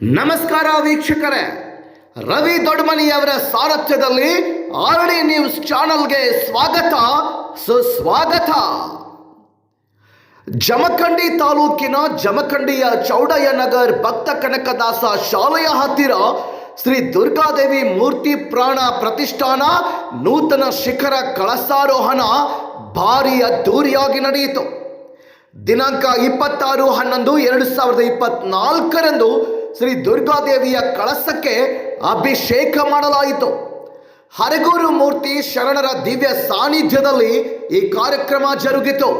ನಮಸ್ಕಾರ ವೀಕ್ಷಕರೇ. ರವಿ ದೊಡ್ಮನಿಯವರ ಸಾರಥ್ಯದಲ್ಲಿ ಆರ್ಡಿ ನ್ಯೂಸ್ ಚಾನಲ್ಗೆ ಸ್ವಾಗತ, ಸುಸ್ವಾಗತ. ಜಮಖಂಡಿ ತಾಲೂಕಿನ ಜಮಖಂಡಿಯ ಚೌಡಯ್ಯನಗರ್ ಭಕ್ತ ಕನಕದಾಸ ಶಾಲೆಯ ಹತ್ತಿರ ಶ್ರೀ ದುರ್ಗಾದೇವಿ ಮೂರ್ತಿ ಪ್ರಾಣ ಪ್ರತಿಷ್ಠಾನ ನೂತನ ಶಿಖರ ಕಳಸಾರೋಹಣ ಭಾರಿ ಅದ್ದೂರಿಯಾಗಿ ನಡೆಯಿತು. ದಿನಾಂಕ ಇಪ್ಪತ್ತಾರು ಹನ್ನೊಂದು, ಎರಡು ಸಾವಿರದ ಇಪ್ಪತ್ನಾಲ್ಕರಂದು ಶ್ರೀ ದುರ್ಗಾದೇವಿಯ ಕಳಸಕ್ಕೆ ಅಭಿಷೇಕ ಮಾಡಲಾಯಿತು. ಹರಗೂರು ಮೂರ್ತಿ ಶರಣರ ದಿವ್ಯ ಸಾನ್ನಿಧ್ಯದಲ್ಲಿ ಈ ಕಾರ್ಯಕ್ರಮ ಜರುಗಿತು.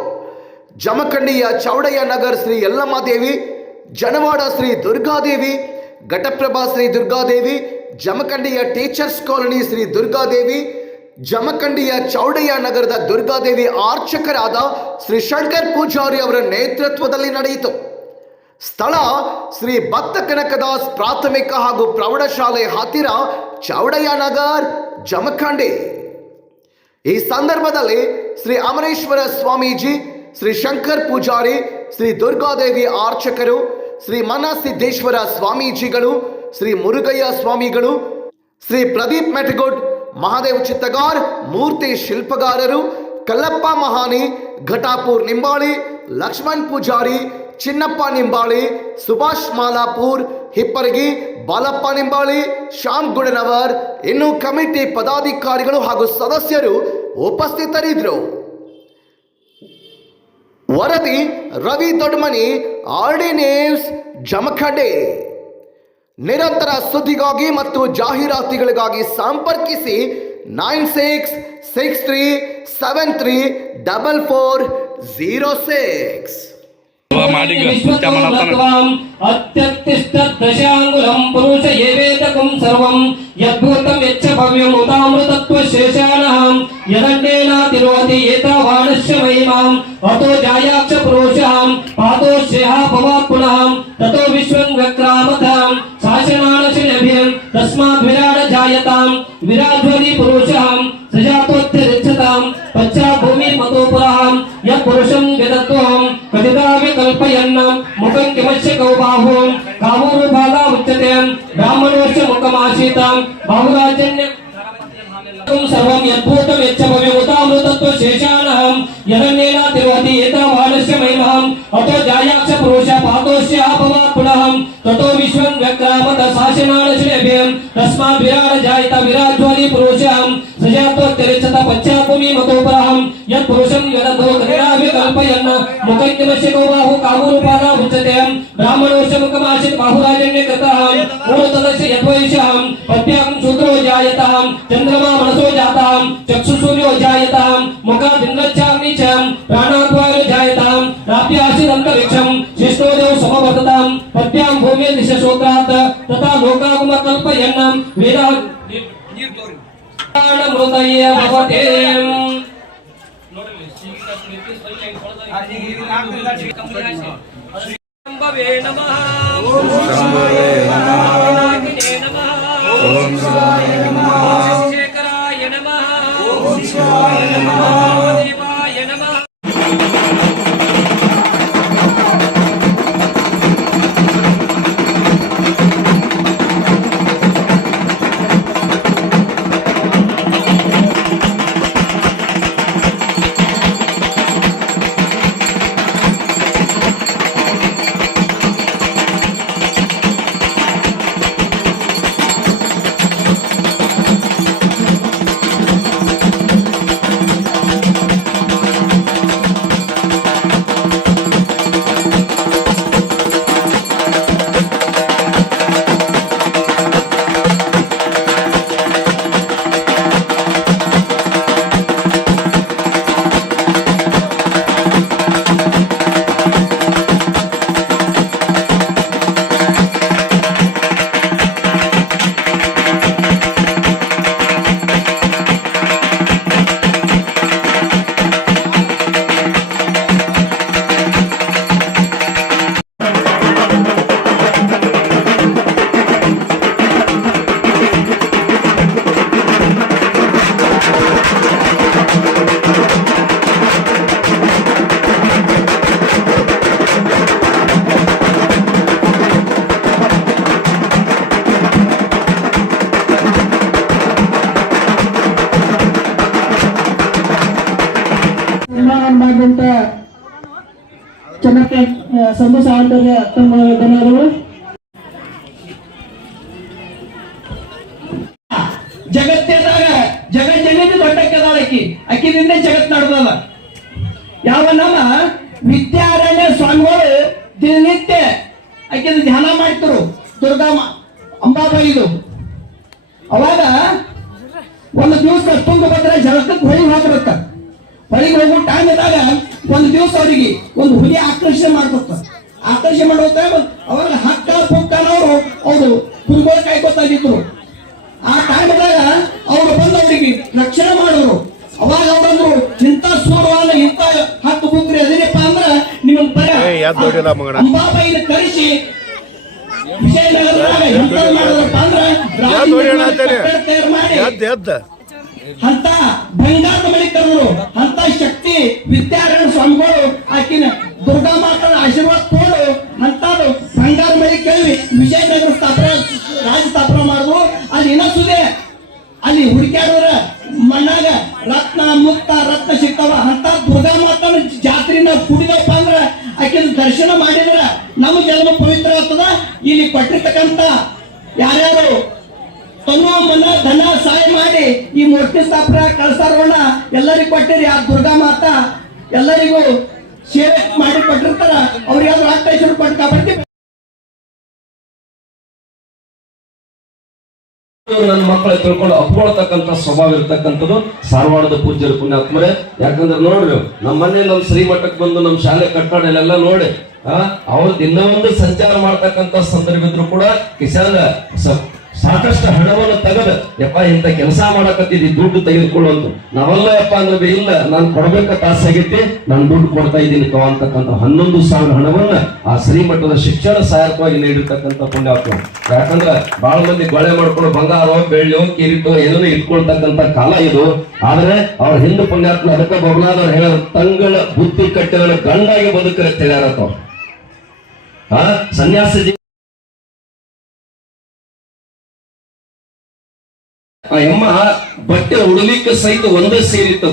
ಜಮಖಂಡಿಯ ಚೌಡಯ್ಯ ನಗರ್ ಶ್ರೀ ಯಲ್ಲಮ್ಮ ದೇವಿ, ಜನವಾಡ ಶ್ರೀ ದುರ್ಗಾದೇವಿ ಘಟಪ್ರಭಾ ಶ್ರೀ ದುರ್ಗಾದೇವಿ ಜಮಖಂಡಿಯ ಟೀಚರ್ಸ್ ಕಾಲೋನಿ ಶ್ರೀ ದುರ್ಗಾದೇವಿ ಜಮಖಂಡಿಯ ಚೌಡಯ್ಯ ನಗರದ ದುರ್ಗಾದೇವಿ ಆರ್ಚಕರಾದ ಶ್ರೀ ಶಂಕರ್ ಪೂಜಾರಿ ಅವರ ನೇತೃತ್ವದಲ್ಲಿ ನಡೆಯಿತು. ಸ್ಥಳ ಶ್ರೀ ಭತ್ತ ಕನಕದಾಸ್ ಪ್ರಾಥಮಿಕ ಹಾಗೂ ಪ್ರೌಢಶಾಲೆ ಹತ್ತಿರ ಚೌಡಯ್ಯ ನಗರ್, ಜಮಖಂಡಿ. ಈ ಸಂದರ್ಭದಲ್ಲಿ ಶ್ರೀ ಅಮರೇಶ್ವರ ಸ್ವಾಮೀಜಿ, ಶ್ರೀ ಶಂಕರ್ ಪೂಜಾರಿ, ಶ್ರೀ ದುರ್ಗಾದೇವಿ ಆರ್ಚಕರು, ಶ್ರೀ ಮನಸಿದ್ದೇಶ್ವರ ಸ್ವಾಮೀಜಿಗಳು, ಶ್ರೀ ಮುರುಗಯ್ಯ ಸ್ವಾಮಿಗಳು, ಶ್ರೀ ಪ್ರದೀಪ್ ಮೆಟಗೋಡ್, ಮಹಾದೇವ್ ಚಿತ್ತಗಾರ್, ಮೂರ್ತಿ ಶಿಲ್ಪಗಾರರು, ಕಲ್ಲಪ್ಪ ಮಹಾನಿ, ಘಟಾಪುರ್ ನಿಂಬಾಳಿ, ಲಕ್ಷ್ಮಣ್ ಪೂಜಾರಿ ಚಿನ್ನಪ್ಪ ನಿಂಬಾಳಿ, ಸುಭಾಷ್ ಮಾಲಾಪುರ್, ಹಿಪ್ಪರಗಿ, ಬಾಲಪ್ಪ ನಿಂಬಾಳಿ, ಶ್ಯಾಮ್ ಗುಡನವರ್, ಇನ್ನು ಕಮಿಟಿ ಪದಾಧಿಕಾರಿಗಳು ಹಾಗೂ ಸದಸ್ಯರು ಉಪಸ್ಥಿತರಿದ್ದರು. ವರದಿ Ravi Doddamani R D news, Jamkhandi. ನಿರಂತರ ಸುದ್ದಿಗಾಗಿ ಮತ್ತು ಜಾಹೀರಾತಿಗಳಿಗಾಗಿ ಸಂಪರ್ಕಿಸಿ nine six six three seven three double four zero six. అత్యత్తిష్ట దశాంగులం పురుష ఏవేదకం సర్వం యద్భూతం యచ్చ భవ్యం ఉతామృతత్వ శేషానహం యదండేనా తిరోతి ఏతా వానస్య మహిమాం. అతో జాయాక్ష పురుషాం పాతో శ్రేహ భవాత్పునహం తతో విశ్వం వ్యక్రామతాం. शासमानशिरभिर् तस्मात् विराट जायताम् विराध्वनि पुरुषाम् सजातोत्यरिच्छताम् पश्चाभूमिर्मतोपुराम् यः पुरुषम् विदत्त्वम् कथिता विकल्पयन्नम् मुखम् किमस्य कौबाहुम् कामोरुभागा उच्यते। ब्राह्मणोश्च मुखमासीताम् बाहुराजन्य सर्वं यद्भूतं यच्च भव्यमुतामृतत्वशेषाणहं यदन्येन तिरोहति एतावानस्य महिमहम् अतो जायाक्ष पुरुष पातोऽस्यापवात् पुनः ततो तस्मा विराट जायता विराट ज्वाली पुरुषम सजातो तस्माभिरारजायित विराज्वानि पुरुषाम् सजात्वत्यरिच्छत पश्चात्त्वमीमतोपरहम् यत्पुरुषम् यदधो गृहाभिकल्पयन् मुखैकमशिको बाहु कामुरूपादा उच्यतेऽम् ब्राह्मणोऽस्य मुखमाशित् बाहुराजन्य कृतहम् मूलतदस्य यद्वैषहम् पत्याकम् शूद्रो जायताम् चंद्रमा मनसो जाताम् चक्षुसूर्यो जायताम् मुखादिन्द्रच्छाग्नि च प्राणात्वायो जायताम् प्राप्याशिदन्तरिक्षम् शिष्टोदौ समवर्तताम् पत्याम् भूमे दिशशोत्रात् சங்கல்ப எண்ணம் விராட் ಹೃದಯ ಭವತೆ ಶಂಭವೇ ನಮಃ ಶಂಭವೇ ನಮಃ ಓಂ ಶಿವಾಯ ನಮಃ ಓಂ ಶಿವಾಯ ನಮಃ ಸಂತೋಷ ಆಂತರ್ಯ ತಮ್ಮ ಧನ್ಯವಾದಗಳು ಜಗತ್ತಿದಾಗ ದೊಡ್ಡ ದೊಡ್ಡಕ್ಕೆದಾಳ ಅಕ್ಕಿ ಅಕ್ಕಿನಿಂದ ಜಗತ್ ನಡೆದದ. ಯಾವ ನಮ್ಮ ವಿದ್ಯಾರಣ್ಯ ಸ್ವಾಮಿಗಳು ದಿನನಿತ್ಯ ಆಕಿನ ಧ್ಯಾನ ಮಾಡ್ತರು ದುರ್ಗಾಮ ಅಂಬಾಬಾಯಿದು. ಅವಾಗ ಒಂದು ದಿವಸ ತುಂಗಭದ್ರ ಜಲಕ್ಕೆ ಹೊಳಿ ಹೋಗ್ಬಿಡುತ್ತ. ಹೊಳಿಗೆ ಹೋಗೋ ಟೈಮ್ ಇದ್ದಾಗ ಒಂದು ದಿವಸ ಅವರಿಗೆ ಒಂದು ಹುಲಿ ಆಕರ್ಷಣೆ ಮಾಡ್ಕೊತ ಆಕರ್ಷಣೆ ಮಾಡೋತ ಅವಾಗ ಹಕ್ಕ ಪುಕ್ಕನವರು ಅವರು ಕುರುಗೋಳ ಕಾಯ್ಕೊತಾಗಿದ್ರು ಆ ಇದ್ದಾಗ ಅವರು ಬಂದು ಅವರಿಗೆ ರಕ್ಷಣೆ ಮಾಡೋರು. ಅವಾಗ ಅವರಂದ್ರು ಇಂಥ ಸೂರವಾದ ಇಂಥ ಹತ್ತು ಬುಕ್ರಿ ಅದೇನಪ್ಪ ಅಂದ್ರ ನಿಮ್ಮ ಪರ ಅಂಬಾಬಾಯಿನ ಕರೆಸಿ ವಿಜಯನಗರದಾಗ ಮಾಡಿದ್ರಪ್ಪ ಅಂದ್ರ ತಯಾರು ಮಾಡಿ ಅಂತ ಬಂಗಾರದ ಬಳಿ ತರುವರು ಅಂತ ಶಕ್ತಿ, ವಿದ್ಯಾರಣ್ಯ ಸ್ವಾಮಿಗಳು ಆಕಿನ ದುರ್ಗಾ ಮಾತನ ಆಶೀರ್ವಾದ ತೋಡು ಅಂತ ಬಂಗಾರ ಮನೆ ಕೇಳಿ ವಿಜಯನಗರ ಸ್ಥಾಪನೆ ರಾಜ ಸ್ಥಾಪನೆ ಮಾಡಿದ್ರು ಅಲ್ಲಿ ಇನ್ನೊಂದಿದೆ ಅಲ್ಲಿ ಹುಡುಕ್ಯಾಡೋರ ಮಣ್ಣಾಗ ರತ್ನ, ಮುಕ್ತ, ರತ್ನ ಸಿಗ್ತಾವ. ಅಂತ ದುರ್ಗಾ ಮಾತನ ಜಾತ್ರೆನ ಕುಡಿದಪ್ಪ ಅಂದ್ರ ಆಕಿನ ದರ್ಶನ ಮಾಡಿದ್ರ ನಮ್ಮ ಜನ್ಮ ಪವಿತ್ರ ಆಗ್ತದ. ಇಲ್ಲಿ ಕೊಟ್ಟಿರ್ತಕ್ಕಂತ ಯಾರ್ಯಾರು ಮನ ಧನ ಸಹಾಯ ಮಾಡಿ ಈ ಮೂರ್ತಿ ಸ್ಥಾಪನ ಕಳ್ಸಾರೋಣ ಎಲ್ಲರಿಗೂ ಕೊಟ್ಟಿರಿ. ಆ ದುರ್ಗಾ ಮಾತಾ ಎಲ್ಲರಿಗೂ ಸೇವೆ ಮಾಡಿ ಕೊಟ್ಟಿರ್ತಾರ. ಅವ್ರಿಗಾದ್ರೂ ಆಗ್ತಾ ಕೊಟ್ಟು ಕಾಪಾಡ್ತೀವಿ ನನ್ನ ಮಕ್ಕಳ ತಿಳ್ಕೊಂಡು ಅಪ್ಕೊಳ್ತಕ್ಕಂಥ ಸ್ವಭಾವ ಇರ್ತಕ್ಕಂಥದ್ದು ಸಾರವಾಡದ ಪೂಜ್ಯರು ಪುಣ್ಯಾತ್ಮರೇ. ಯಾಕಂದ್ರೆ ನೋಡ್ರಿ ನಮ್ಮ ಮನೆ ನಮ್ಮ ಶ್ರೀಮಠಕ್ಕೆ ಬಂದು ನಮ್ಮ ಶಾಲೆ ಕಟ್ಟಡ ಆ ನೋಡಿ ದಿನ ಇನ್ನೊಂದು ಸಂಚಾರ ಮಾಡ್ತಕ್ಕಂಥ ಸಂದರ್ಭ ಇದ್ರು ಕೂಡ ಕಿಶಾನ್ ಸಾಕಷ್ಟು ಹಣವನ್ನು ತಗದು, ಯಪ್ಪ, ಇಂಥ ಕೆಲಸ ಮಾಡಕತ್ತಿದ್ದಿ, ದುಡ್ಡು ತೆಗೆದುಕೊಳ್ಳೋದು ನಾವೆಲ್ಲ, ಯಪ್ಪ, ಅಂದ್ರೆ ಇಲ್ಲ, ನಾನು ಕೊಡಬೇಕ ಆಸೆ ನಾನು ದುಡ್ಡು ಕೊಡ್ತಾ ಇದ್ದೀನಿ ಕವ ಅಂತಕ್ಕಂಥ ಹನ್ನೊಂದು ಸಾವಿರ ಹಣವನ್ನ ಆ ಶ್ರೀಮಠದ ಶಿಕ್ಷಣ ಸಹಾಯಕವಾಗಿ ನೀಡಿರ್ತಕ್ಕಂಥ ಪುಣ್ಯಾತ್ಮ. ಯಾಕಂದ್ರೆ ಬಹಳ ಮಂದಿ ಗೊಳೆ ಮಾಡ್ಕೊಂಡು ಬಂಗಾರ ಬೆಳ್ಳಿ ಕಿರಿಟೋ ಏನೋ ಇಟ್ಕೊಳ್ತಕ್ಕಂಥ ಕಾಲ ಇದು. ಆದ್ರೆ ಅವ್ರ ಹಿಂದೂ ಪುಣ್ಯಾತ್ಮ ಅದಕ್ಕೆ ಬಬಲಾದವ್ರು ಹೇಳ ತಂಗಳ ಬುದ್ಧಿ ಕಟ್ಟಿದವನ ಗಂಡಾಗಿ ಬದುಕರೆ ಹೇಳ್ಯಾರತ್ತವ್ರು ಆ, ಸನ್ಯಾಸ ಆ ಎಮ್ಮ ಬಟ್ಟೆ ಉಡಲಿಕ್ಕೆ ಸಹಿತ ಒಂದೇ ಸೇರಿತ್ತು.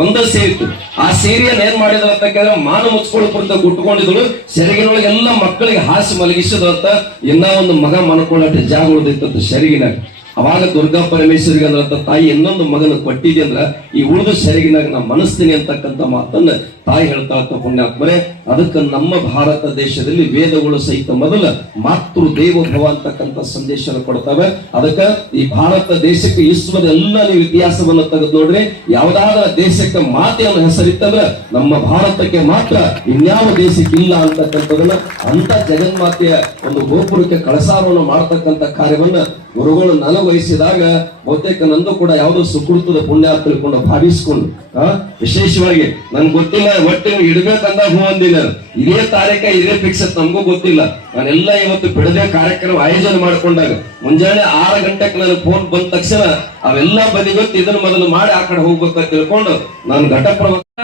ಒಂದೇ ಸೇರಿತ್ತು. ಆ ಸೀರೆಯನ್ನು ಏನ್ ಮಾಡಿದ್ರು ಅಂತ ಕೇಳಿದ್ರೆ ಮಾನ ಮುಚ್ಕೊಳ್ಕೊಂತ ಗುಟ್ಕೊಂಡಿದ್ರು ಸೆರಗಿನೊಳಗೆ ಎಲ್ಲ ಮಕ್ಕಳಿಗೆ ಹಾಸಿ ಮಲಗಿಸಿದ್ರು ಅಂತ ಇನ್ನ ಒಂದು ಮಗ ಮನ್ಕೊಳ್ಳೋಟ ಜಾಗ ಉಳಿದಿತ್ತು ಸೆರಗಿನಾಗ. ಅವಾಗ ದುರ್ಗಾ ಪರಮೇಶ್ವರಿಗೆ ಅಂದ್ರಂತ ತಾಯಿ ಇನ್ನೊಂದು ಮಗನ ಕೊಟ್ಟಿದೆ ಅಂದ್ರ ಈ ಉಳಿದು ಸೆರಗಿನಾಗ ನಾ ಮನಸ್ತೀನಿ ಅಂತಕ್ಕಂಥ ಮಾತನ್ನ ತಾಯಿ ಹೇಳ್ತಾ ಪುಣ್ಯಾತ್ಮರೇ, ಅದಕ್ಕೆ ನಮ್ಮ ಭಾರತ ದೇಶದಲ್ಲಿ ವೇದಗಳು ಸಹಿತ ಮೊದಲ ಮಾತೃ ದೇವ ಭವ ಅಂತಕ್ಕಂಥ ಸಂದೇಶ ಕೊಡ್ತವೆ. ಅದಕ್ಕೆ ಈ ಭಾರತ ದೇಶಕ್ಕೆ ವಿಶ್ವದ ಎಲ್ಲ ನೀವು ಇತಿಹಾಸವನ್ನು ತೆಗೆದು ನೋಡ್ರಿ. ಯಾವ್ದಾದ್ರ ದೇಶಕ್ಕೆ ಮಾತೆಯನ್ನು ಹೆಸರಿತ್ತಂದ್ರೆ ನಮ್ಮ ಭಾರತಕ್ಕೆ ಮಾತ್ರ ಇನ್ಯಾವ ದೇಶಕ್ಕೆ ಇಲ್ಲ ಅಂತಕ್ಕಂಥದನ್ನ ಅಂತ ಜಗನ್ಮಾತೆಯ ಒಂದು ಗೋಪುರಕ್ಕೆ ಕಳಸಾರವನ್ನು ಮಾಡ್ತಕ್ಕಂಥ ಕಾರ್ಯವನ್ನ ಗುರುಗಳು ನನಗೆ ಬಹುತೇಕ ನಂದು ಕೂಡ ಯಾವುದೋ ಸುಕೃತದ ಪುಣ್ಯ ತಿಳ್ಕೊಂಡು ಭಾವಿಸ್ಕೊಂಡು, ಆ, ವಿಶೇಷವಾಗಿ ನನ್ಗೆ ಗೊತ್ತಿಲ್ಲ ಒಟ್ಟು ಇಡಬೇಕಂದ ಹೂ ಅಂದಿಲ್ಲ ಇದೇ ತಾರೀಕ ಇದೇ ಫಿಕ್ಸ್ ನಮಗೂ ಗೊತ್ತಿಲ್ಲ. ನಾನೆಲ್ಲ ಇವತ್ತು ಬಿಡದೆ ಕಾರ್ಯಕ್ರಮ ಆಯೋಜನೆ ಮಾಡ್ಕೊಂಡಾಗ ಮುಂಜಾನೆ ಆರು ಗಂಟೆಗೆ ನಾನು ಫೋನ್ ಬಂದ ತಕ್ಷಣ ಅವೆಲ್ಲ ಬದಿಗೊತ್ತು ಇದನ್ನ ಮೊದಲು ಮಾಡಿ ಆ ಕಡೆ ಹೋಗ್ಬೇಕಂತ ತಿಳ್ಕೊಂಡು ನಾನು ಘಟ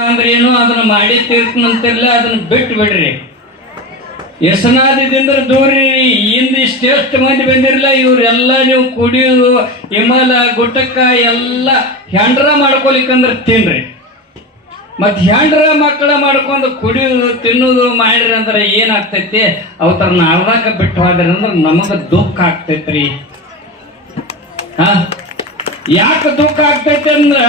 ಅಂದ್ರೆ ಏನು? ಅದನ್ನ ಮಾಡಿ ತೀರ್ಕೊಂತಿರ್ಲ ಅದನ್ನ ಬಿಟ್ಟು ಬಿಡ್ರಿ ವ್ಯಸನಾದಿದಿಂದ ದೂರಿ ಹಿಂದ ಇಷ್ಟೆಷ್ಟು ಮಂದಿ ಬಂದಿರಲ್ಲ ಇವ್ರೆಲ್ಲ ನೀವು ಕುಡಿಯೋದು, ಹಿಮಾಲ ಗುಟ್ಟಕ್ಕ ಎಲ್ಲ ಹೆಂಡ್ರ ಮಾಡ್ಕೊಲಿಕ್ಕಂದ್ರೆ ತಿನ್ರಿ. ಮತ್ ಹೆಂಡ್ರ ಮಕ್ಕಳ ಮಾಡ್ಕೊಂಡು ಕುಡಿಯೋದು, ತಿನ್ನೋದು ಮಾಡಿರಿ ಅಂದ್ರೆ ಏನಾಗ್ತೈತಿ? ಅವತರನ್ನ ಅರ್ಧಕ್ಕೆ ಬಿಟ್ಟು ಹೋದ್ರಿ ಅಂದ್ರೆ ನಮಗೆ ದುಃಖ ಆಗ್ತೈತ್ರಿ. ಹಾ? ಯಾಕೆ ದುಃಖ ಆಗ್ತೈತಿ ಅಂದ್ರ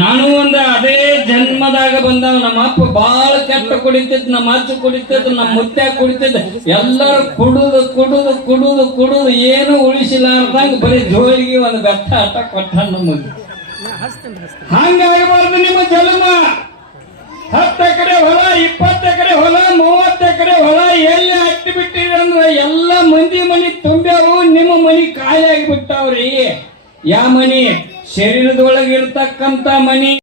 ನಾನು ಒಂದು ಅದೇ ಜನ್ಮದಾಗ ಬಂದವ, ನಮ್ಮ ಅಪ್ಪ ಬಾಳ ಕೆಟ್ಟ ಕುಡಿತಿದ್ ನಮ್ಮ ಅಜ್ಜ ಕುಡಿತಿದ್ ನಮ್ಮ ಮುತ್ತೆ ಕುಡಿತಿದ್ ಎಲ್ಲರೂ ಕುಡುದು ಕುಡುದು ಕುಡುದು ಕುಡುದು, ಏನು ಉಳಿಸಿಲ್ಲ ಅಂದಂಗ ಬರೀ ಜೋಳಿಗೆ ಒಂದು ಬೆತ್ತ ಆಟ ಕೊಟ್ಟ ನಮಗೆ ಹಂಗಾಗಬಾರ್ದು ನಿಮ್ಮ ಜನ್ಮ. ಹತ್ತು ಎಕರೆ ಹೊಲ, ಇಪ್ಪತ್ತು ಎಕರೆ ಹೊಲ, ಮೂವತ್ತು ಎಕರೆ ಹೊಲ, ಎಲ್ಲಿ ಹತ್ತಿ ಬಿಟ್ಟಿರಿ ಅಂದ್ರೆ ಎಲ್ಲ ಮಂದಿ ಮನಿ ತುಂಬ್ಯಾವು, ನಿಮ್ಮ ಮನಿ ಖಾಲಿ ಆಗಿಬಿಟ್ಟಾವ್ರಿ. ಯಾ ಮನಿ? ಶರೀರದೊಳಗಿರ್ತಕ್ಕಂತ ಮನಿ.